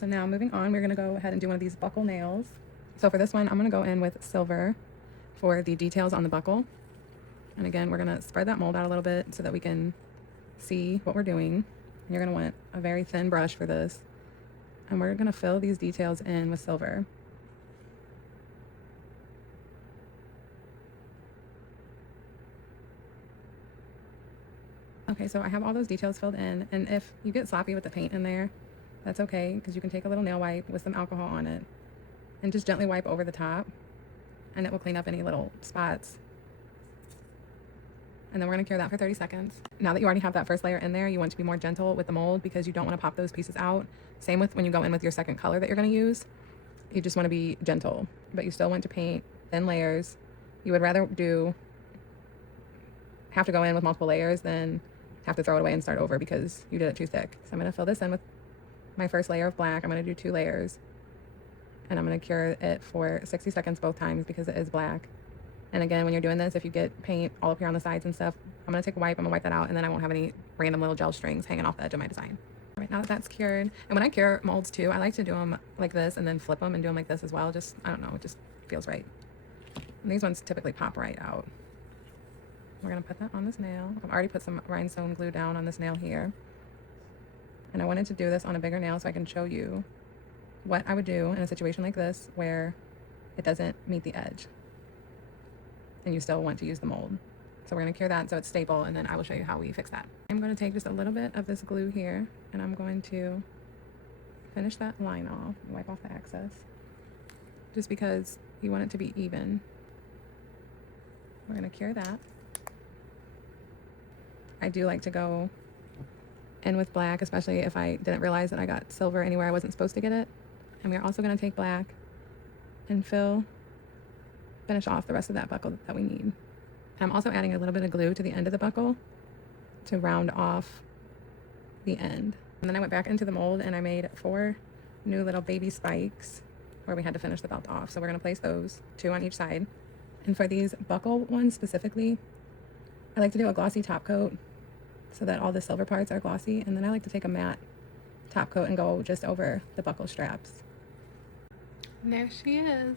So now moving on, we're gonna go ahead and do one of these buckle nails. So for this one, I'm gonna go in with silver for the details on the buckle. And again, we're gonna spread that mold out a little bit so that we can see what we're doing. And you're gonna want a very thin brush for this. And we're gonna fill these details in with silver. Okay, so I have all those details filled in, and if you get sloppy with the paint in there, that's okay, because you can take a little nail wipe with some alcohol on it and just gently wipe over the top, and it will clean up any little spots. And then we're gonna cure that for 30 seconds. Now that you already have that first layer in there, you want to be more gentle with the mold because you don't want to pop those pieces out. Same with when you go in with your second color that you're gonna use. You just want to be gentle, but you still want to paint thin layers. You would rather have to go in with multiple layers than have to throw it away and start over because you did it too thick. So I'm gonna fill this in with my first layer of black. I'm gonna do 2 layers, and I'm gonna cure it for 60 seconds both times because it is black. And again, when you're doing this, if you get paint all up here on the sides and stuff, I'm gonna take a wipe, I'm gonna wipe that out, and then I won't have any random little gel strings hanging off the edge of my design. All right, now that that's cured, and when I cure molds too, I like to do them like this and then flip them and do them like this as well. Just, I don't know, it just feels right. And these ones typically pop right out. We're gonna put that on this nail. I've already put some rhinestone glue down on this nail here. And I wanted to do this on a bigger nail so I can show you what I would do in a situation like this where it doesn't meet the edge and you still want to use the mold. So we're gonna cure that so it's stable, and then I will show you how we fix that. I'm gonna take just a little bit of this glue here, and I'm going to finish that line off, wipe off the excess, just because you want it to be even. We're gonna cure that. I do like to go in with black, especially if I didn't realize that I got silver anywhere I wasn't supposed to get it. And we're also gonna take black and finish off the rest of that buckle that we need. I'm also adding a little bit of glue to the end of the buckle to round off the end. And then I went back into the mold and I made 4 new little baby spikes where we had to finish the belt off. So we're gonna place those 2 on each side. And for these buckle ones specifically, I like to do a glossy top coat so that all the silver parts are glossy. And then I like to take a matte top coat and go just over the buckle straps. And there she is.